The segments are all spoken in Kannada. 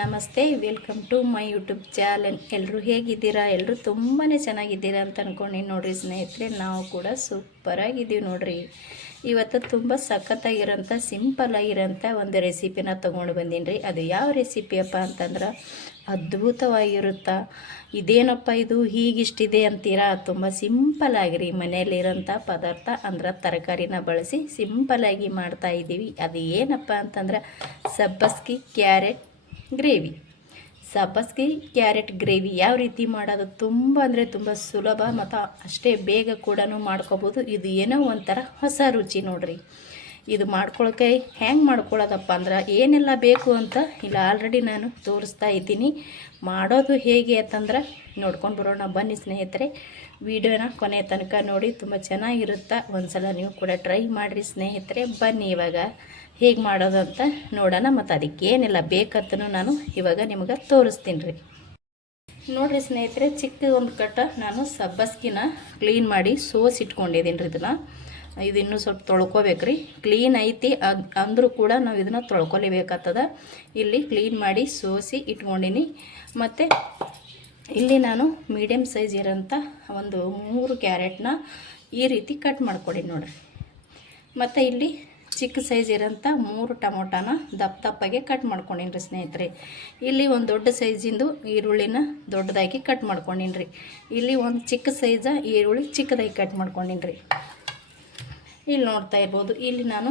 ನಮಸ್ತೆ, welcome to my YouTube channel. ಎಲ್ಲರೂ ಹೇಗಿದ್ದೀರಾ? ಎಲ್ಲರೂ ತುಂಬಾ ಚೆನ್ನಾಗಿದ್ದೀರಾ ಅಂತ ಅಂದ್ಕೊಂಡು ನೋಡಿರಿ ಸ್ನೇಹಿತರೆ, ನಾವು ಕೂಡ ಸೂಪರಾಗಿದ್ದೀವಿ ನೋಡಿರಿ. ಇವತ್ತು ತುಂಬ ಸಖತ್ತಾಗಿರೋಂಥ ಸಿಂಪಲ್ ಆಗಿರೋಂಥ ಒಂದು ರೆಸಿಪಿನ ತೊಗೊಂಡು ಬಂದೀನಿ ರೀ. ಅದು ಯಾವ ರೆಸಿಪಿಯಪ್ಪ ಅಂತಂದ್ರೆ ಅದ್ಭುತವಾಗಿರುತ್ತಾ. ಇದೇನಪ್ಪ ಇದು ಹೀಗಿಷ್ಟಿದೆ ಅಂತೀರಾ? ತುಂಬ ಸಿಂಪಲ್ ಆಗಿರಿ, ಮನೆಯಲ್ಲಿರೋಂಥ ಪದಾರ್ಥ ಅಂದ್ರೆ ತರಕಾರಿನ ಬಳಸಿ ಸಿಂಪಲ್ಲಾಗಿ ಮಾಡ್ತಾಯಿದ್ದೀವಿ. ಅದು ಏನಪ್ಪ ಅಂತಂದ್ರೆ ಸಬ್ಬಸ್ಗಿ ಕ್ಯಾರೆಟ್ ಗ್ರೇವಿ. ಸಬ್ಬಸ್ಗಿ ಕ್ಯಾರೆಟ್ ಗ್ರೇವಿ ಯಾವ ರೀತಿ ಮಾಡೋದು? ತುಂಬ ಅಂದರೆ ತುಂಬ ಸುಲಭ ಮತ್ತು ಅಷ್ಟೇ ಬೇಗ ಕೂಡ ಮಾಡ್ಕೋಬೋದು. ಇದು ಏನೋ ಒಂಥರ ಹೊಸ ರುಚಿ ನೋಡ್ರಿ. ಇದು ಮಾಡ್ಕೊಳ್ಳೋಕೆ ಹೆಂಗೆ ಮಾಡ್ಕೊಳ್ಳೋದಪ್ಪ ಅಂದ್ರೆ ಏನೆಲ್ಲ ಬೇಕು ಅಂತ ಇಲ್ಲ ಆಲ್ರೆಡಿ ನಾನು ತೋರಿಸ್ತಾ ಇದ್ದೀನಿ. ಮಾಡೋದು ಹೇಗೆ ಅಂತಂದ್ರೆ ನೋಡ್ಕೊಂಡು ಬರೋಣ ಬನ್ನಿ ಸ್ನೇಹಿತರೆ. ವಿಡಿಯೋನ ಕೊನೆ ತನಕ ನೋಡಿ, ತುಂಬ ಚೆನ್ನಾಗಿರುತ್ತೆ. ಒಂದ್ಸಲ ನೀವು ಕೂಡ ಟ್ರೈ ಮಾಡಿರಿ ಸ್ನೇಹಿತರೆ. ಬನ್ನಿ ಇವಾಗ ಹೇಗೆ ಮಾಡೋದು ಅಂತ ನೋಡೋಣ. ಮತ್ತು ಅದಕ್ಕೆ ಏನೆಲ್ಲ ಬೇಕಂತನೂ ನಾನು ಇವಾಗ ನಿಮಗೆ ತೋರಿಸ್ತೀನಿ ರೀ. ನೋಡಿರಿ ಸ್ನೇಹಿತರೆ, ಚಿಕ್ಕ ಒಂದು ಕಟ್ಟ ನಾನು ಸಬ್ಬಸ್ಗಿನ ಕ್ಲೀನ್ ಮಾಡಿ ಸೋಸಿಟ್ಕೊಂಡಿದ್ದೀನಿ ರೀ. ಇದು ಇನ್ನೂ ಸ್ವಲ್ಪ ತೊಳ್ಕೊಬೇಕ್ರಿ. ಕ್ಲೀನ್ ಐತಿ ಅಂದರೂ ಕೂಡ ನಾವು ಇದನ್ನು ತೊಳ್ಕೊಲೇಬೇಕಾಗ್ತದ. ಇಲ್ಲಿ ಕ್ಲೀನ್ ಮಾಡಿ ಸೋಸಿ ಇಟ್ಕೊಂಡಿನಿ. ಮತ್ತು ಇಲ್ಲಿ ನಾನು ಮೀಡಿಯಮ್ ಸೈಜ್ ಇರೋಂಥ ಒಂದು 3 ಕ್ಯಾರೆಟ್ನ ಈ ರೀತಿ ಕಟ್ ಮಾಡ್ಕೊಡಿ ನೋಡಿರಿ. ಮತ್ತು ಇಲ್ಲಿ ಚಿಕ್ಕ ಸೈಜ್ ಇರೋಂಥ 3 ಟೊಮೊಟೊನ ದಪ್ಪಗೆ ಕಟ್ ಮಾಡ್ಕೊಂಡೀನಿ ರೀ ಸ್ನೇಹಿತರೆ. ಇಲ್ಲಿ ಒಂದು ದೊಡ್ಡ ಸೈಜಿಂದು ಈರುಳ್ಳಿನ ದೊಡ್ಡದಾಗಿ ಕಟ್ ಮಾಡ್ಕೊಂಡೀನಿ ರೀ. ಇಲ್ಲಿ ಒಂದು ಚಿಕ್ಕ ಸೈಜ ಈರುಳ್ಳಿ ಚಿಕ್ಕದಾಗಿ ಕಟ್ ಮಾಡ್ಕೊಂಡೀನಿ ರೀ. ಇಲ್ಲಿ ನೋಡ್ತಾ ಇರ್ಬೋದು, ಇಲ್ಲಿ ನಾನು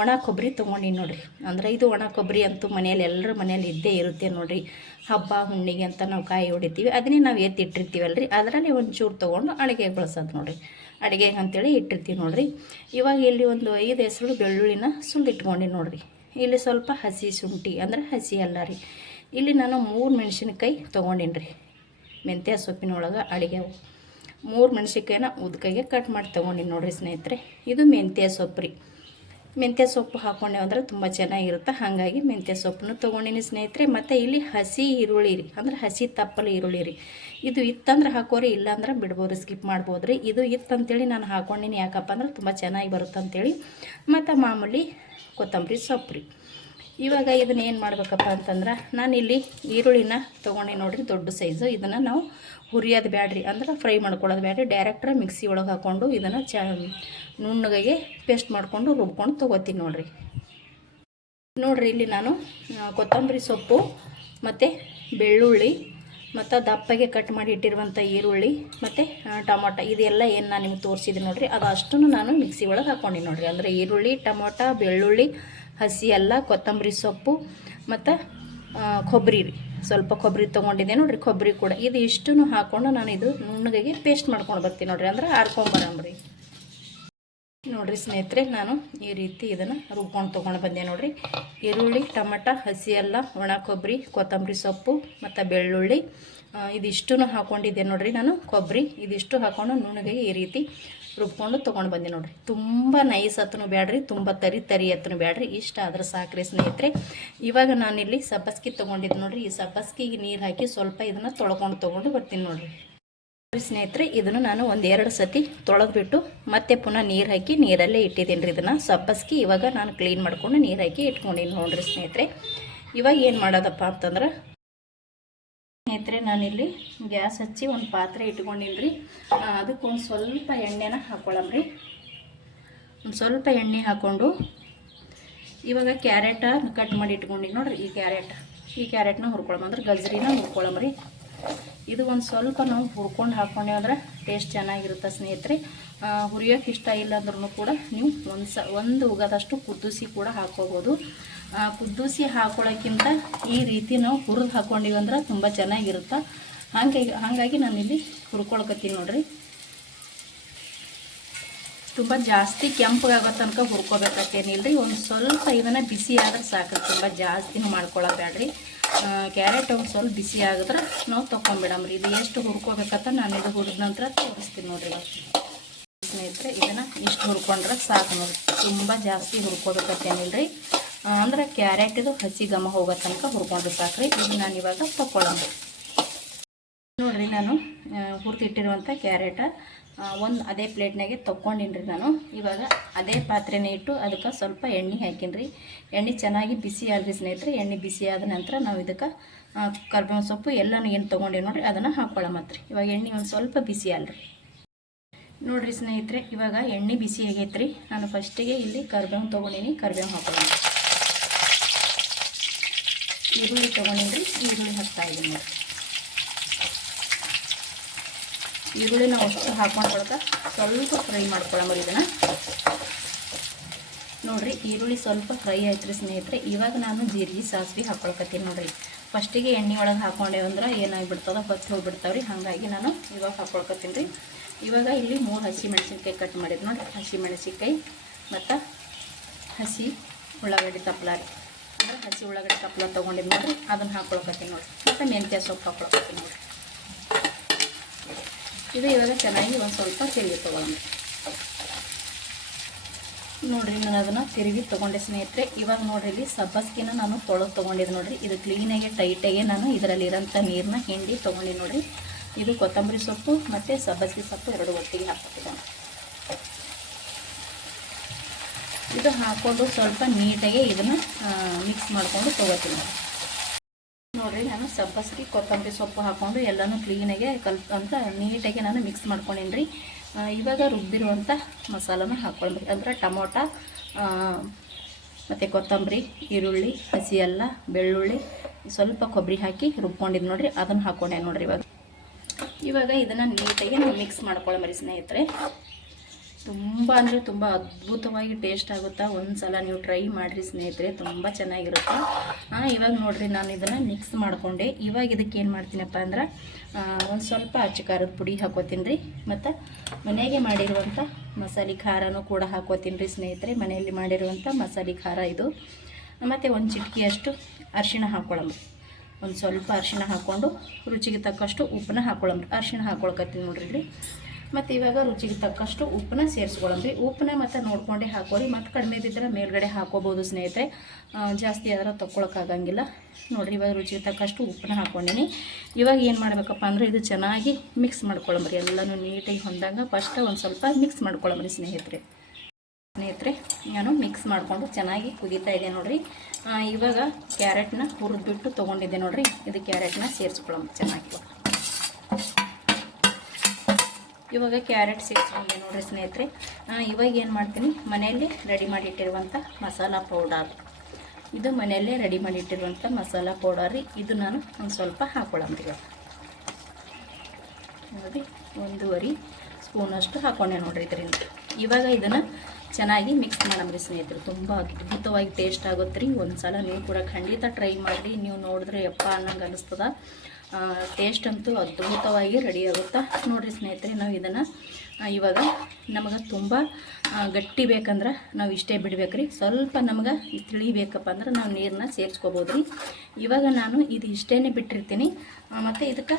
ಒಣ ಕೊಬ್ಬರಿ ತೊಗೊಂಡಿನಿ ನೋಡಿರಿ. ಅಂದರೆ ಇದು ಒಣ ಕೊಬ್ಬರಿ ಅಂತೂ ಮನೆಯಲ್ಲಿ ಎಲ್ಲರ ಮನೆಯಲ್ಲಿ ಇದ್ದೇ ಇರುತ್ತೆ ನೋಡಿರಿ. ಹಬ್ಬ ಹುಣ್ಣಿಗೆ ಅಂತ ನಾವು ಕಾಯಿ ಹೊಡಿತೀವಿ, ಅದನ್ನೇ ನಾವು ಎತ್ತಿಟ್ಟಿರ್ತೀವಲ್ರಿ, ಅದರಲ್ಲಿ ಒಂಚೂರು ತೊಗೊಂಡು ಅಡುಗೆಗೆ ಬಳಸೋದು ನೋಡಿರಿ. ಅಡುಗೆಗೆ ಅಂತೇಳಿ ಇಟ್ಟಿರ್ತೀವಿ ನೋಡಿರಿ. ಇವಾಗ ಇಲ್ಲಿ ಒಂದು 5 ಹೆಸರು ಬೆಳ್ಳುಳ್ಳಿನ ಸುಲಿಟ್ಕೊಂಡಿನಿ ನೋಡಿರಿ. ಇಲ್ಲಿ ಸ್ವಲ್ಪ ಹಸಿ ಶುಂಠಿ ಅಂದರೆ ಹಸಿ ಅಲ್ಲ ರೀ. ಇಲ್ಲಿ ನಾನು 3 ಮೆಣಸಿನ್ಕಾಯಿ ತೊಗೊಂಡಿನಿ ರೀ. ಮೆಂತ್ಯ ಸೊಪ್ಪಿನೊಳಗೆ ಅಡುಗೆ 3 ಮೆಣಸಿನ್ಕಾಯಿನ ಉದ್ಕಾಯಿಗೆ ಕಟ್ ಮಾಡಿ ತೊಗೊಂಡಿನಿ ನೋಡಿರಿ ಸ್ನೇಹಿತರೆ. ಇದು ಮೆಂತ್ಯ ಸೊಪ್ಪು ರೀ. ಮೆಂತ್ಯ ಸೊಪ್ಪು ಹಾಕ್ಕೊಂಡೇವು ಅಂದರೆ ತುಂಬ ಚೆನ್ನಾಗಿರುತ್ತೆ, ಹಾಗಾಗಿ ಮೆಂತ್ಯ ಸೊಪ್ಪನ್ನು ತೊಗೊಂಡಿನಿ ಸ್ನೇಹಿತರೆ. ಮತ್ತು ಇಲ್ಲಿ ಹಸಿ ಈರುಳ್ಳಿ ರೀ, ಅಂದರೆ ಹಸಿ ತಪ್ಪಲು ಈರುಳ್ಳಿ ರೀ. ಇದು ಇತ್ತಂದ್ರೆ ಹಾಕೋರಿ, ಇಲ್ಲಾಂದ್ರೆ ಬಿಡ್ಬೋದು, ಸ್ಕಿಪ್ ಮಾಡ್ಬೋದು ರೀ. ಇದು ಇತ್ತಂತೇಳಿ ನಾನು ಹಾಕ್ಕೊಂಡಿನಿ. ಯಾಕಪ್ಪ ಅಂದ್ರೆ ತುಂಬ ಚೆನ್ನಾಗಿ ಬರುತ್ತೆ ಅಂತೇಳಿ. ಮತ್ತು ಮಾಮೂಲಿ ಕೊತ್ತಂಬರಿ ಸೊಪ್ಪು ರೀ. ಇವಾಗ ಇದನ್ನ ಏನು ಮಾಡ್ಬೇಕಪ್ಪ ಅಂತಂದ್ರೆ ನಾನಿಲ್ಲಿ ಈರುಳ್ಳಿನ ತೊಗೊಂಡು ನೋಡಿರಿ, ದೊಡ್ಡ ಸೈಜು. ಇದನ್ನು ನಾವು ಹುರಿಯೋದು ಬ್ಯಾಡ್ರಿ, ಅಂದ್ರೆ ಫ್ರೈ ಮಾಡ್ಕೊಳ್ಳೋದು ಬ್ಯಾಡ್ರಿ. ಡೈರೆಕ್ಟ್ರ ಮಿಕ್ಸಿ ಒಳಗೆ ಹಾಕ್ಕೊಂಡು ಇದನ್ನು ನುಣ್ಣಗೆ ಪೇಸ್ಟ್ ಮಾಡಿಕೊಂಡು ರುಬ್ಕೊಂಡು ತೊಗೋತೀನಿ ನೋಡಿರಿ. ನೋಡಿರಿ, ಇಲ್ಲಿ ನಾನು ಕೊತ್ತಂಬರಿ ಸೊಪ್ಪು ಮತ್ತು ಬೆಳ್ಳುಳ್ಳಿ ಮತ್ತು ದಪ್ಪಗೆ ಕಟ್ ಮಾಡಿ ಇಟ್ಟಿರುವಂಥ ಈರುಳ್ಳಿ ಮತ್ತು ಟೊಮೊಟೊ ಇದೆಲ್ಲ ಏನು ನಾನು ನಿಮ್ಗೆ ತೋರಿಸಿದ್ದೀನಿ ನೋಡಿರಿ, ಅದು ಅಷ್ಟನ್ನು ನಾನು ಮಿಕ್ಸಿ ಒಳಗೆ ಹಾಕ್ಕೊಂಡಿನಿ ನೋಡಿರಿ. ಅಂದರೆ ಈರುಳ್ಳಿ, ಟೊಮೊಟೊ, ಬೆಳ್ಳುಳ್ಳಿ, ಹಸಿ ಎಲ್ಲ, ಕೊತ್ತಂಬರಿ ಸೊಪ್ಪು ಮತ್ತು ಕೊಬ್ಬರಿ ರೀ. ಸ್ವಲ್ಪ ಕೊಬ್ಬರಿ ತೊಗೊಂಡಿದ್ದೆ ನೋಡಿರಿ. ಕೊಬ್ಬರಿ ಕೂಡ ಇದು ಇಷ್ಟನ್ನು ಹಾಕ್ಕೊಂಡು ನಾನು ಇದು ನುಣ್ಣಗೆ ಪೇಸ್ಟ್ ಮಾಡ್ಕೊಂಡು ಬರ್ತೀನಿ ನೋಡಿರಿ, ಅಂದ್ರೆ ಆಡ್ಕೊಂಬರಂಬ್ರಿ. ನೋಡಿರಿ ಸ್ನೇಹಿತರೆ, ನಾನು ಈ ರೀತಿ ಇದನ್ನು ರುಬ್ಕೊಂಡು ತೊಗೊಂಡು ಬಂದೆ ನೋಡಿರಿ. ಈರುಳ್ಳಿ, ಟೊಮೊಟೊ, ಹಸಿ ಎಲ್ಲ, ಒಣ ಕೊಬ್ಬರಿ, ಕೊತ್ತಂಬರಿ ಸೊಪ್ಪು ಮತ್ತು ಬೆಳ್ಳುಳ್ಳಿ ಇದಿಷ್ಟನ್ನು ಹಾಕ್ಕೊಂಡಿದ್ದೆ ನೋಡಿರಿ. ನಾನು ಕೊಬ್ಬರಿ ಇದಿಷ್ಟು ಹಾಕ್ಕೊಂಡು ನುಣ್ಣಗೆ ಈ ರೀತಿ ರುಬ್ಕೊಂಡು ತೊಗೊಂಡು ಬಂದೆ ನೋಡಿರಿ. ತುಂಬ ನೈಸ್ ಹತ್ತನು ಬ್ಯಾಡ್ರಿ, ತುಂಬ ತರಿ ಹತ್ತನು ಬ್ಯಾಡ್ರಿ, ಇಷ್ಟ ಆದ್ರೆ ಸಾಕ್ರಿ ಸ್ನೇಹಿತರೆ. ಇವಾಗ ನಾನಿಲ್ಲಿ ಸಬ್ಬಸ್ಗಿ ತೊಗೊಂಡಿದ್ದು ನೋಡಿರಿ. ಈ ಸಬ್ಬಸ್ಗಿಗೆ ನೀರು ಹಾಕಿ ಸ್ವಲ್ಪ ಇದನ್ನು ತೊಳ್ಕೊಂಡು ಬರ್ತೀನಿ ನೋಡಿರಿ ಸ್ನೇಹಿತರೆ. ಇದನ್ನು ನಾನು 1-2 ಸತಿ ತೊಳೆದ್ಬಿಟ್ಟು ಮತ್ತೆ ಪುನಃ ನೀರು ಹಾಕಿ ನೀರಲ್ಲೇ ಇಟ್ಟಿದ್ದೀನಿ ರೀ. ಇದನ್ನು ಸಬ್ಬಸ್ಗಿ ಇವಾಗ ನಾನು ಕ್ಲೀನ್ ಮಾಡ್ಕೊಂಡು ನೀರು ಹಾಕಿ ಇಟ್ಕೊಂಡಿನಿ ನೋಡಿರಿ ಸ್ನೇಹಿತರೆ. ಇವಾಗ ಏನು ಮಾಡೋದಪ್ಪ ಅಂತಂದ್ರೆ ಸ್ನೇಹಿತರೆ, ನಾನಿಲ್ಲಿ ಗ್ಯಾಸ್ ಹಚ್ಚಿ ಒಂದು ಪಾತ್ರೆ ಇಟ್ಕೊಂಡಿನಿ ರೀ. ಅದಕ್ಕೆ ಒಂದು ಸ್ವಲ್ಪ ಎಣ್ಣೆನ ಹಾಕ್ಕೊಳ್ಳಮ್ರಿ. ಒಂದು ಸ್ವಲ್ಪ ಎಣ್ಣೆ ಹಾಕ್ಕೊಂಡು ಇವಾಗ ಕ್ಯಾರೆಟ ಕಟ್ ಮಾಡಿ ಇಟ್ಕೊಂಡಿನಿ ನೋಡಿರಿ. ಈ ಕ್ಯಾರೆಟ್ನ ಹುರ್ಕೊಳಮ್, ಅಂದ್ರೆ ಗಜ್ರಿನ ಹುರ್ಕೊಳಮ್ರಿ. ಇದು ಒಂದು ಸ್ವಲ್ಪ ನಾವು ಹುರ್ಕೊಂಡು ಹಾಕ್ಕೊಂಡೇವು ಅಂದ್ರೆ ಟೇಸ್ಟ್ ಚೆನ್ನಾಗಿರುತ್ತೆ ಸ್ನೇಹಿತರೆ. ಹುರಿಯೋಕೆ ಇಷ್ಟ ಇಲ್ಲ ಅಂದ್ರೂ ಕೂಡ ನೀವು ಒಂದು ಉಗದಷ್ಟು ಕುದಿಸಿ ಕೂಡ ಹಾಕ್ಕೋಬೋದು. ಕುದಿಸಿ ಹಾಕೊಳ್ಳೋಕ್ಕಿಂತ ಈ ರೀತಿ ನಾವು ಹುರಿದು ಹಾಕ್ಕೊಂಡಿವಿ ಅಂದ್ರೆ ತುಂಬ ಚೆನ್ನಾಗಿರುತ್ತೆ. ಹಾಗಾಗಿ ನಾನಿಲ್ಲಿ ಹುರ್ಕೊಳ್ಕತ್ತೀನಿ ನೋಡಿರಿ. ತುಂಬ ಜಾಸ್ತಿ ಕೆಂಪಗಾಗೋ ತನಕ ಹುರ್ಕೋಬೇಕತ್ತೇನಿಲ್ಲ ರೀ. ಒಂದು ಸ್ವಲ್ಪ ಇದನ್ನು ಬಿಸಿ ಆದ್ರೆ ಸಾಕು, ತುಂಬ ಜಾಸ್ತಿನೂ ಮಾಡ್ಕೊಳ್ಳೋಬೇಡ್ರಿ. ಕ್ಯಾರೆಟ್ ಒಂದು ಸ್ವಲ್ಪ ಬಿಸಿ ಆಗಿದ್ರೆ ನಾವು ತೊಗೊಂಬಿಡಮ್ರಿ. ಇದು ಎಷ್ಟು ಹುರ್ಕೋಬೇಕಂತ ನಾನು ಇದು ಹುರಿದ ನಂತರ ತೋರಿಸ್ತೀನಿ ನೋಡಿರಿ ಸ್ನೇಹಿತರೆ. ಇದನ್ನು ಇಷ್ಟು ಹುರ್ಕೊಂಡ್ರೆ ಸಾಕು ನೋಡಿರಿ, ತುಂಬ ಜಾಸ್ತಿ ಹುರ್ಕೋಬೇಕತ್ತೇನಿಲ್ಲ ರೀ. ಅಂದ್ರೆ ಕ್ಯಾರೆಟ್ ಇದು ಹಸಿ ಘಮ ಹೋಗೋ ತನಕ ಹುರ್ಕೊಂಡ್ರೆ ಸಾಕ್ರಿ. ಇದು ನಾನು ಇವಾಗ ತೊಗೊಳಮ್ರಿ. ನೋಡಿರಿ ನಾನು ಹುರಿದಿಟ್ಟಿರುವಂಥ ಕ್ಯಾರೆಟ ಒಂದು ಅದೇ ಪ್ಲೇಟ್ನಾಗೆ ತೊಗೊಂಡಿನ್ರಿ ನಾನು. ಇವಾಗ ಅದೇ ಪಾತ್ರೆನೇ ಇಟ್ಟು ಅದಕ್ಕೆ ಸ್ವಲ್ಪ ಎಣ್ಣೆ ಹಾಕಿನ್ರಿ. ಎಣ್ಣೆ ಚೆನ್ನಾಗಿ ಬಿಸಿ ಆದ್ರಿ ಸ್ನೇಹಿತರೆ. ಎಣ್ಣೆ ಬಿಸಿ ಆದ ನಂತರ ನಾವು ಇದಕ್ಕೆ ಕರ್ಬೇವಿನ ಸೊಪ್ಪು ಎಲ್ಲನೂ ಏನು ತೊಗೊಂಡಿವಿ ನೋಡಿರಿ ಅದನ್ನು ಹಾಕ್ಕೊಳ್ಳಮತ್ರಿ. ಇವಾಗ ಎಣ್ಣೆ ಒಂದು ಸ್ವಲ್ಪ ಬಿಸಿ ಅಲ್ರಿ ನೋಡಿರಿ ಸ್ನೇಹಿತರೆ. ಇವಾಗ ಎಣ್ಣೆ ಬಿಸಿ ಆಗೈತ್ರಿ. ನಾನು ಫಸ್ಟಿಗೆ ಇಲ್ಲಿ ಕರ್ಬೇವು ತೊಗೊಂಡಿನಿ. ಕರ್ಬೇವು ಹಾಕೊಳ್ಳೋಣ. ಈರುಳ್ಳಿ ತೊಗೊಂಡಿನ್ರಿ. ಈರುಳ್ಳಿ ಹಾಕ್ತಾ ಇದ್ದೀನಿ ನೋಡಿ. ಈರುಳ್ಳಿ ನಾವು ಅಷ್ಟು ಹಾಕ್ಕೊಂಡ್ಕೊಳಕ ಸ್ವಲ್ಪ ಫ್ರೈ ಮಾಡ್ಕೊಳ್ಳೋಣ ಇದನ್ನು ನೋಡಿರಿ. ಈರುಳ್ಳಿ ಸ್ವಲ್ಪ ಫ್ರೈ ಆಯ್ತು ರೀ ಸ್ನೇಹಿತರೆ. ಇವಾಗ ನಾನು ಜೀರಿಗೆ ಸಾಸಿವೆ ಹಾಕ್ಕೊಳಕತ್ತೀನಿ ನೋಡಿರಿ. ಫಸ್ಟಿಗೆ ಎಣ್ಣೆ ಒಳಗೆ ಹಾಕ್ಕೊಂಡೇವು ಅಂದ್ರೆ ಏನಾಗಿಬಿಡ್ತದೆ ಹೊತ್ತು ಹೋಗ್ಬಿಡ್ತಾವ್ರಿ. ಹಾಗಾಗಿ ನಾನು ಇವಾಗ ಹಾಕ್ಕೊಳ್ಕತ್ತೀನಿ ರೀ. ಇವಾಗ ಇಲ್ಲಿ 3 ಹಸಿ ಮೆಣಸಿನ್ಕಾಯಿ ಕಟ್ ಮಾಡಿದ್ದು ನೋಡಿ. ಹಸಿ ಮೆಣಸಿನ್ಕಾಯಿ ಮತ್ತು ಹಸಿ ಉಳ್ಳಾಗಡ್ಡಿ ತಪ್ಪಲ ರೀ. ಅಂದರೆ ಹಸಿ ಉಳ್ಳಾಗಡ್ಡಿ ತಪ್ಪಲ ತೊಗೊಂಡಿದ್ದು ನೋಡಿರಿ ಅದನ್ನು ಹಾಕ್ಕೊಳ್ಕತ್ತೀನಿ ನೋಡಿ. ಮತ್ತು ಮೆಂತ್ಯ ಸೊಪ್ಪು ಹಾಕ್ಕೊಳ್ಕತ್ತೀನಿ ನೋಡಿ. ಇದು ಇವಾಗ ಚೆನ್ನಾಗಿ ಒಂದು ಸ್ವಲ್ಪ ತಿರುಗಿ ತೊಗೊಂಡು ನೋಡಿರಿ. ನಾನು ಅದನ್ನು ತಿರುಗಿ ತೊಗೊಂಡೆ ಸ್ನೇಹಿತರೆ. ಇವಾಗ ನೋಡಿರಿ ಇಲ್ಲಿ ಸಬ್ಬಸ್ಗಿನ ನಾನು ತೊಳೆದು ತೊಗೊಂಡಿದ್ದು ನೋಡಿರಿ. ಇದು ಕ್ಲೀನಾಗಿ ಟೈಟಾಗಿ ನಾನು ಇದರಲ್ಲಿರೋಂಥ ನೀರನ್ನ ಹಿಂಡಿ ತೊಗೊಂಡು ನೋಡಿರಿ. ಇದು ಕೊತ್ತಂಬರಿ ಸೊಪ್ಪು ಮತ್ತು ಸಬ್ಬಸ್ಗೆ ಸೊಪ್ಪು ಎರಡು ಒಟ್ಟಿಗೆ ಹಾಕ್ತಿದ್ದಾನೆ. ಇದು ಹಾಕ್ಕೊಂಡು ಸ್ವಲ್ಪ ನೀಟಾಗಿ ಇದನ್ನು ಮಿಕ್ಸ್ ಮಾಡಿಕೊಂಡು ತೊಗೋತೀನಿ ನೋಡಿರಿ. ನಾನು ಸಬ್ಬಸ್ಗೆ ಕೊತ್ತಂಬರಿ ಸೊಪ್ಪು ಹಾಕ್ಕೊಂಡು ಎಲ್ಲನೂ ಕ್ಲೀನಾಗಿ ಅಂತ ನೀಟಾಗಿ ನಾನು ಮಿಕ್ಸ್ ಮಾಡ್ಕೊಂಡೇನಿ ರೀ. ಇವಾಗ ರುಬ್ಬಿರುವಂಥ ಮಸಾಲನ ಹಾಕ್ಕೊಳ್ಬೇಕು. ಅಂದ್ರೆ ಟೊಮೊಟೊ ಮತ್ತು ಕೊತ್ತಂಬರಿ, ಈರುಳ್ಳಿ, ಹಸಿ ಅಲ್ಲ, ಬೆಳ್ಳುಳ್ಳಿ, ಸ್ವಲ್ಪ ಕೊಬ್ಬರಿ ಹಾಕಿ ರುಬ್ಕೊಂಡಿದ್ದು ನೋಡಿರಿ ಅದನ್ನು ಹಾಕ್ಕೊಂಡೆ ನೋಡಿರಿ. ಇವಾಗ ಇದನ್ನು ನೀಟಾಗಿ ನಾವು ಮಿಕ್ಸ್ ಮಾಡ್ಕೊಳ್ಳೋಮರಿ ಸ್ನೇಹಿತರೆ. ತುಂಬ ಅಂದರೆ ತುಂಬ ಅದ್ಭುತವಾಗಿ ಟೇಸ್ಟ್ ಆಗುತ್ತಾ. ಒಂದು ಸಲ ನೀವು ಟ್ರೈ ಮಾಡಿರಿ ಸ್ನೇಹಿತರೆ, ತುಂಬ ಚೆನ್ನಾಗಿರುತ್ತೆ. ಇವಾಗ ನೋಡಿರಿ ನಾನು ಇದನ್ನು ಮಿಕ್ಸ್ ಮಾಡಿಕೊಂಡೆ. ಇವಾಗ ಇದಕ್ಕೆ ಏನು ಮಾಡ್ತೀನಪ್ಪ ಅಂದ್ರೆ ಒಂದು ಸ್ವಲ್ಪ ಅಚ್ಚ ಖಾರದ ಪುಡಿ ಹಾಕೋತೀನಿ ರೀ. ಮತ್ತು ಮನೆಗೆ ಮಾಡಿರುವಂಥ ಮಸಾಲೆ ಖಾರನೂ ಕೂಡ ಹಾಕೋತೀನಿ ರೀ ಸ್ನೇಹಿತರೆ. ಮನೆಯಲ್ಲಿ ಮಾಡಿರುವಂಥ ಮಸಾಲೆ ಖಾರ ಇದು. ಮತ್ತು ಒಂದು ಚಿಟಿಕೆಯಷ್ಟು ಅರಿಶಿಣ ಹಾಕ್ಕೊಳ್ಳೋಣ. ಒಂದು ಸ್ವಲ್ಪ ಅರಿಶಿಣ ಹಾಕ್ಕೊಂಡು ರುಚಿಗೆ ತಕ್ಕಷ್ಟು ಉಪ್ಪನ್ನ ಹಾಕ್ಕೊಳ್ಳೋಣ. ಅರಿಶಿಣ ಹಾಕ್ಕೊಳ್ಕತ್ತೀನಿ ನೋಡ್ರಿ ಇಲ್ಲಿ. ಮತ್ತು ಇವಾಗ ರುಚಿಗೆ ತಕ್ಕಷ್ಟು ಉಪ್ಪನ್ನ ಸೇರಿಸ್ಕೊಳ್ಳೋಣ್ರಿ. ಉಪ್ಪನ್ನ ಮತ್ತು ನೋಡ್ಕೊಂಡೆ ಹಾಕೋರಿ. ಮತ್ತು ಕಡಿಮೆ ಬಿದ್ದರೆ ಮೇಲ್ಗಡೆ ಹಾಕೋಬೋದು ಸ್ನೇಹಿತರೆ. ಜಾಸ್ತಿ ಆದ್ರೆ ತೊಗೊಳಕ್ಕಾಗಂಗಿಲ್ಲ ನೋಡಿರಿ. ಇವಾಗ ರುಚಿಗೆ ತಕ್ಕಷ್ಟು ಉಪ್ಪನ್ನ ಹಾಕ್ಕೊಂಡಿನಿ. ಇವಾಗ ಏನು ಮಾಡಬೇಕಪ್ಪ ಅಂದರೆ ಇದು ಚೆನ್ನಾಗಿ ಮಿಕ್ಸ್ ಮಾಡ್ಕೊಳ್ಳೋಣ್ರಿ. ಎಲ್ಲನೂ ನೀಟಾಗಿ ಹೊಂದಂಗೆ ಫಸ್ಟ್ ಒಂದು ಸ್ವಲ್ಪ ಮಿಕ್ಸ್ ಮಾಡ್ಕೊಳ್ಳೋಣ್ರಿ ಸ್ನೇಹಿತರೆ. ನಾನು ಮಿಕ್ಸ್ ಮಾಡಿಕೊಂಡು ಚೆನ್ನಾಗಿ ಕುದೀತಾ ಇದೆ ನೋಡಿರಿ. ಇವಾಗ ಕ್ಯಾರೆಟ್ನ ಹುರಿದ್ಬಿಟ್ಟು ತೊಗೊಂಡಿದ್ದೆ ನೋಡಿರಿ. ಇದು ಕ್ಯಾರೆಟ್ನ ಸೇರಿಸ್ಕೊಳ್ಳೋಣ ಚೆನ್ನಾಗಿ. ಇವಾಗ ಕ್ಯಾರೆಟ್ ಸೇರಿಸ್ಕೊಂಡೆ ನೋಡಿರಿ ಸ್ನೇಹಿತರೆ. ಇವಾಗ ಏನು ಮಾಡ್ತೀನಿ, ಮನೆಯಲ್ಲಿ ರೆಡಿ ಮಾಡಿಟ್ಟಿರುವಂಥ ಮಸಾಲ ಪೌಡರ್. ಇದು ಮನೆಯಲ್ಲೇ ರೆಡಿ ಮಾಡಿಟ್ಟಿರುವಂಥ ಮಸಾಲ ಪೌಡರ್ ರೀ. ಇದು ನಾನು ಒಂದು ಸ್ವಲ್ಪ ಹಾಕ್ಕೊಳ್ಳೋಣ್ರಿ. ನೋಡಿ 1.5 ಸ್ಪೂನಷ್ಟು ಹಾಕ್ಕೊಂಡೆ ನೋಡಿರಿ ಇದರಿಂದ. ಇವಾಗ ಇದನ್ನು ಚೆನ್ನಾಗಿ ಮಿಕ್ಸ್ ಮಾಡೋಣ್ರಿ ಸ್ನೇಹಿತರೆ. ತುಂಬ ಅದ್ಭುತವಾಗಿ ಟೇಸ್ಟ್ ಆಗುತ್ತೆ ರೀ. ಒಂದು ಸಲ ನೀವು ಕೂಡ ಖಂಡಿತ ಟ್ರೈ ಮಾಡಿರಿ. ನೀವು ನೋಡಿದ್ರೆ ಯಪ್ಪ ಅನ್ನಂಗೆ ಅನಿಸ್ತದ. ಟೇಸ್ಟ್ ಅಂತೂ ಅದ್ಭುತವಾಗಿ ರೆಡಿ ಆಗುತ್ತಾ ನೋಡಿರಿ ಸ್ನೇಹಿತರೆ. ನಾವು ಇದನ್ನು ಇವಾಗ ನಮಗೆ ತುಂಬ ಗಟ್ಟಿ ಬೇಕಂದ್ರೆ ನಾವು ಇಷ್ಟೇ ಬಿಡ್ಬೇಕ್ರಿ. ಸ್ವಲ್ಪ ನಮ್ಗೆ ತಿಳಿಬೇಕಪ್ಪ ಅಂದ್ರೆ ನಾವು ನೀರನ್ನ ಸೇರಿಸ್ಕೋಬೋದು ರೀ. ಇವಾಗ ನಾನು ಇದು ಇಷ್ಟೇ ಬಿಟ್ಟಿರ್ತೀನಿ. ಮತ್ತು ಇದಕ್ಕೆ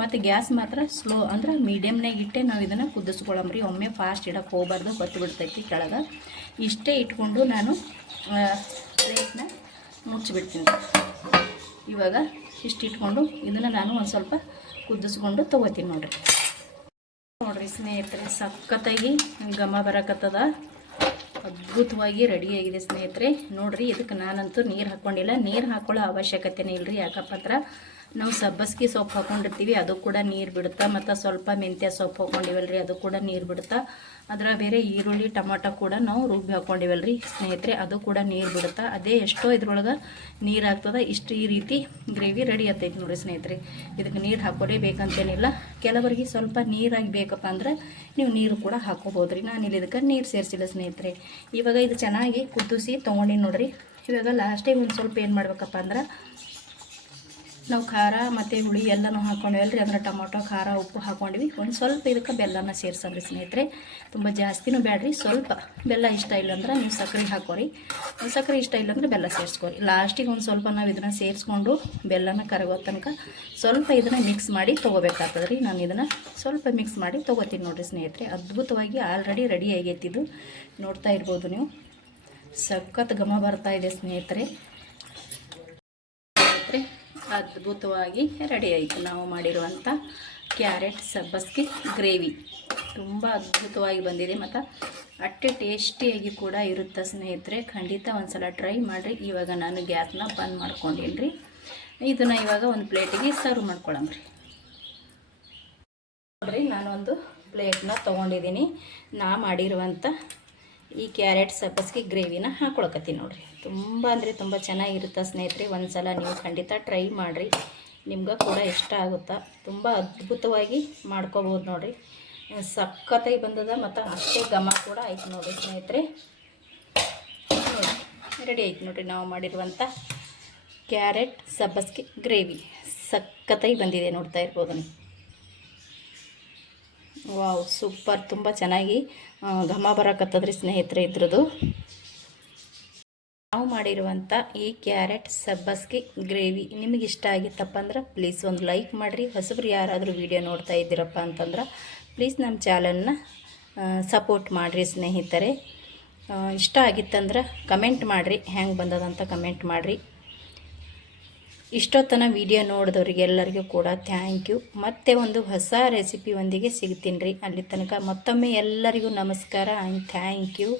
ಮತ್ತು ಗ್ಯಾಸ್ ಮಾತ್ರ ಸ್ಲೋ ಅಂದ್ರೆ ಮೀಡಿಯಮ್ನಾಗ ಇಟ್ಟೆ ನಾವು ಇದನ್ನು ಕುದಿಸ್ಕೊಳ್ಳೋಮ್ರಿ. ಒಮ್ಮೆ ಫಾಸ್ಟ್ ಇಡಕ್ಕೆ ಹೋಗಬಾರ್ದು, ಹೊತ್ತು ಬಿಡ್ತೈತಿ ಕೆಳಗೆ. ಇಷ್ಟೇ ಇಟ್ಕೊಂಡು ನಾನು ಪ್ಲೇಟ್ನ ಮುಚ್ಚಿಬಿಡ್ತೀನಿ. ಇವಾಗ ಇಷ್ಟು ಇಟ್ಕೊಂಡು ಇದನ್ನು ನಾನು ಒಂದು ಸ್ವಲ್ಪ ಕುದಿಸ್ಕೊಂಡು ತೊಗೋತೀನಿ ನೋಡಿರಿ ಸ್ನೇಹಿತರೆ. ಸಖತ್ತಾಗಿ ಘಮ ಬರಕತ್ತದ. ಅದ್ಭುತವಾಗಿ ರೆಡಿಯಾಗಿದೆ ಸ್ನೇಹಿತರೆ. ನೋಡಿರಿ, ಇದಕ್ಕೆ ನಾನಂತೂ ನೀರು ಹಾಕ್ಕೊಂಡಿಲ್ಲ. ನೀರು ಹಾಕೊಳ್ಳೋ ಅವಶ್ಯಕತೆನೇ ಇಲ್ಲರಿ. ಯಾಕಪ್ಪ ಅಂದ್ರೆ ನಾವು ಸಬ್ಬಸ್ಗೆ ಸೊಪ್ಪು ಹಾಕ್ಕೊಂಡಿರ್ತೀವಿ, ಅದು ಕೂಡ ನೀರು ಬಿಡುತ್ತಾ. ಮತ್ತು ಸ್ವಲ್ಪ ಮೆಂತ್ಯ ಸೊಪ್ಪು ಹಾಕ್ಕೊಂಡಿವಲ್ರಿ, ಅದು ಕೂಡ ನೀರು ಬಿಡುತ್ತಾ. ಅದರ ಬೇರೆ ಈರುಳ್ಳಿ ಟೊಮಾಟೊ ಕೂಡ ನಾವು ರುಬ್ಬಿ ಹಾಕ್ಕೊಂಡಿವಲ್ರಿ ಸ್ನೇಹಿತರೆ, ಅದು ಕೂಡ ನೀರು ಬಿಡುತ್ತಾ. ಅದೇ ಎಷ್ಟೋ ಇದ್ರೊಳಗೆ ನೀರು ಆಗ್ತದೆ. ಇಷ್ಟು ಈ ರೀತಿ ಗ್ರೇವಿ ರೆಡಿ ಆಗ್ತೈತಿ ನೋಡಿರಿ ಸ್ನೇಹಿತರೆ. ಇದಕ್ಕೆ ನೀರು ಹಾಕೋಲೇಬೇಕಂತೇನಿಲ್ಲ. ಕೆಲವರಿಗೆ ಸ್ವಲ್ಪ ನೀರಾಗಿ ಬೇಕಪ್ಪ ಅಂದ್ರೆ ನೀವು ನೀರು ಕೂಡ ಹಾಕೋಬೋದು ರೀ. ನಾನು ಇಲ್ಲಿ ಇದಕ್ಕೆ ನೀರು ಸೇರಿಸಿಲ್ಲ ಸ್ನೇಹಿತರೆ. ಇವಾಗ ಇದು ಚೆನ್ನಾಗಿ ಕುದಿಸಿ ತೊಗೊಂಡಿನಿ ನೋಡಿರಿ. ಇವಾಗ ಲಾಸ್ಟಿಗೆ ಒಂದು ಸ್ವಲ್ಪ ಏನು ಮಾಡ್ಬೇಕಪ್ಪ ಅಂದ್ರೆ ನಾವು ಖಾರ ಮತ್ತು ಹುಳಿ ಎಲ್ಲನೂ ಹಾಕ್ಕೊಂಡಿವಲ್ರಿ. ಅಂದ್ರೆ ಟೊಮೊಟೊ, ಖಾರ, ಉಪ್ಪು ಹಾಕ್ಕೊಂಡಿವಿ. ಒಂದು ಸ್ವಲ್ಪ ಇದಕ್ಕೆ ಬೆಲ್ಲನ ಸೇರ್ಸಂದ್ರಿ ಸ್ನೇಹಿತರೆ. ತುಂಬ ಜಾಸ್ತಿನೂ ಬೇಡ್ರಿ. ಸ್ವಲ್ಪ ಬೆಲ್ಲ ಇಷ್ಟ ಇಲ್ಲಾಂದ್ರೆ ನೀವು ಸಕ್ಕರೆ ಹಾಕೋರಿ. ಸಕ್ಕರೆ ಇಷ್ಟ ಇಲ್ಲಾಂದ್ರೆ ಬೆಲ್ಲ ಸೇರಿಸ್ಕೊರಿ. ಲಾಸ್ಟಿಗೆ ಒಂದು ಸ್ವಲ್ಪ ನಾವು ಇದನ್ನು ಸೇರಿಸ್ಕೊಂಡು ಬೆಲ್ಲನ ಕರಗೋ ತನಕ ಸ್ವಲ್ಪ ಇದನ್ನು ಮಿಕ್ಸ್ ಮಾಡಿ ತೊಗೋಬೇಕಾಗ್ತದೆ ರೀ. ನಾನು ಇದನ್ನು ಸ್ವಲ್ಪ ಮಿಕ್ಸ್ ಮಾಡಿ ತೊಗೋತೀನಿ ನೋಡಿರಿ ಸ್ನೇಹಿತರೆ. ಅದ್ಭುತವಾಗಿ ಆಲ್ರೆಡಿ ರೆಡಿ ಆಗೈತಿದ್ದು ನೋಡ್ತಾ ಇರ್ಬೋದು ನೀವು. ಸಖತ್ ಘಮ ಬರ್ತಾ ಇದೆ ಸ್ನೇಹಿತರೆ. ಅದ್ಭುತವಾಗಿ ರೆಡಿ ಆಯಿತು ನಾವು ಮಾಡಿರುವಂಥ ಕ್ಯಾರೆಟ್ ಸಬ್ಬಸ್ಗೆ ಗ್ರೇವಿ. ತುಂಬ ಅದ್ಭುತವಾಗಿ ಬಂದಿದೆ ಮತ್ತು ಅಷ್ಟೇ ಟೇಸ್ಟಿಯಾಗಿ ಕೂಡ ಇರುತ್ತೆ ಸ್ನೇಹಿತರೆ. ಖಂಡಿತ ಒಂದು ಸಲ ಟ್ರೈ ಮಾಡಿರಿ. ಇವಾಗ ನಾನು ಗ್ಯಾಸ್ನ ಬಂದ್ ಮಾಡ್ಕೊಂಡೇನಿ ರೀ. ಇದನ್ನು ಇವಾಗ ಒಂದು ಪ್ಲೇಟಿಗೆ ಸರ್ವ್ ಮಾಡ್ಕೊಳ್ಳೋಣ್ರಿ. ನೋಡಿರಿ, ನಾನೊಂದು ಪ್ಲೇಟ್ನ ತೊಗೊಂಡಿದ್ದೀನಿ. ನಾ ಮಾಡಿರುವಂಥ ಈ ಕ್ಯಾರೆಟ್ ಸಬ್ಬಸ್ಗೆ ಗ್ರೇವಿನ ಹಾಕ್ಕೊಳಕತ್ತೀನಿ ನೋಡಿರಿ. ತುಂಬ ಅಂದರೆ ತುಂಬ ಚೆನ್ನಾಗಿರುತ್ತೆ ಸ್ನೇಹಿತರೆ. ಒಂದು ಸಲ ನೀವು ಖಂಡಿತ ಟ್ರೈ ಮಾಡಿರಿ, ನಿಮ್ಗೆ ಕೂಡ ಇಷ್ಟ ಆಗುತ್ತಾ. ತುಂಬ ಅದ್ಭುತವಾಗಿ ಮಾಡ್ಕೋಬೋದು ನೋಡಿರಿ. ಸಖತ್ತಾಗಿ ಬಂದದ ಮತ್ತು ಅಷ್ಟೇ ಘಮ ಕೂಡ ಆಯ್ತು ನೋಡಿರಿ ಸ್ನೇಹಿತರೆ. ನೋಡಿ, ರೆಡಿ ಆಯ್ತು ನೋಡಿರಿ ನಾವು ಮಾಡಿರುವಂಥ ಕ್ಯಾರೆಟ್ ಸಬ್ಬಸ್ಗೆ ಗ್ರೇವಿ. ಸಖತ್ತಾಗಿ ಬಂದಿದೆ, ನೋಡ್ತಾ ಇರ್ಬೋದು ನೀವು. ವಾವ್, ಸೂಪರ್, ತುಂಬ ಚೆನ್ನಾಗಿ ಘಮ ಬರಕತ್ತದ್ರಿ ಸ್ನೇಹಿತರೆ ಇದ್ರದ್ದು. ನಾವು ಮಾಡಿರುವಂಥ ಈ ಕ್ಯಾರೆಟ್ ಸಬ್ಬಸ್ಗೆ ಗ್ರೇವಿ ನಿಮಗೆ ಇಷ್ಟ ಆಗಿತ್ತಪ್ಪ ಅಂದ್ರೆ ಪ್ಲೀಸ್ ಒಂದು ಲೈಕ್ ಮಾಡಿರಿ. ಹೊಸಬ್ರು ಯಾರಾದರೂ ವಿಡಿಯೋ ನೋಡ್ತಾ ಇದ್ದೀರಪ್ಪ ಅಂತಂದ್ರೆ ಪ್ಲೀಸ್ ನಮ್ಮ ಚಾನಲ್ನ ಸಪೋರ್ಟ್ ಮಾಡಿರಿ ಸ್ನೇಹಿತರೆ. ಇಷ್ಟ ಆಗಿತ್ತಂದ್ರೆ ಕಮೆಂಟ್ ಮಾಡಿರಿ, ಹೆಂಗೆ ಬಂದದಂತ ಕಮೆಂಟ್ ಮಾಡಿರಿ. ಇಷ್ಟೊತ್ತನ ವಿಡಿಯೋ ನೋಡಿದವ್ರಿಗೆ ಎಲ್ಲರಿಗೂ ಕೂಡ ಥ್ಯಾಂಕ್ ಯು. ಮತ್ತೆ ಒಂದು ಹೊಸ ರೆಸಿಪಿ ಒಂದಿಗೆ ಸಿಗ್ತೀನಿ ರೀ. ಅಲ್ಲಿ ತನಕ ಮತ್ತೊಮ್ಮೆ ಎಲ್ಲರಿಗೂ ನಮಸ್ಕಾರ ಆ್ಯಂಡ್ ಥ್ಯಾಂಕ್ ಯು.